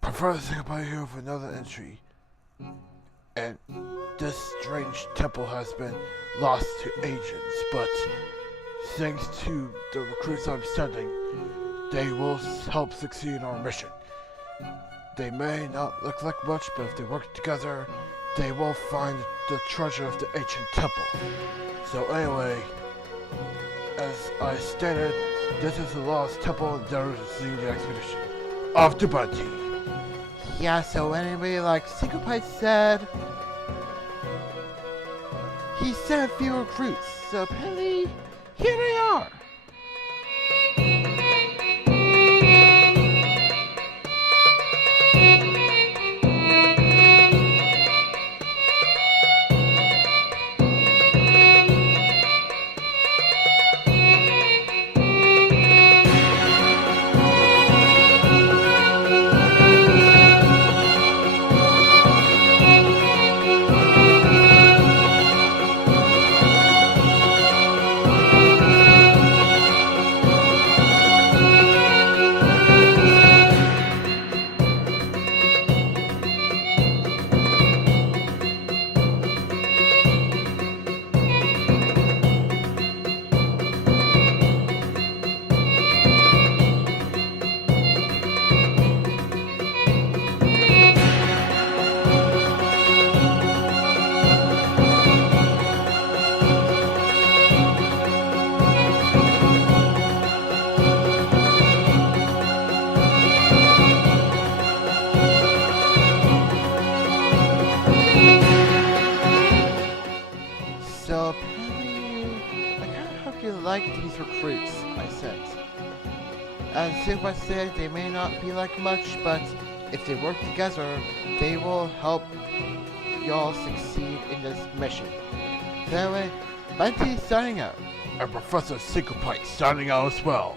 Professor Syncopite here with another entry. And this strange temple has been lost to agents, but thanks to the recruits I'm sending, they will help succeed in our mission. They may not look like much, but if they work together, they will find the treasure of the ancient temple. So anyway, as I stated, this is the lost temple and there is a lead the expedition of the Bunty. Yeah, so anyway, like Syncopite said, he sent a few recruits, so apparently, here they are. So apparently, I kind of hope you like these recruits I sent. As Syncopite said, they may not be like much, but if they work together, they will help y'all succeed in this mission. So anyway, Bunty signing out. And Professor Syncopite signing out as well.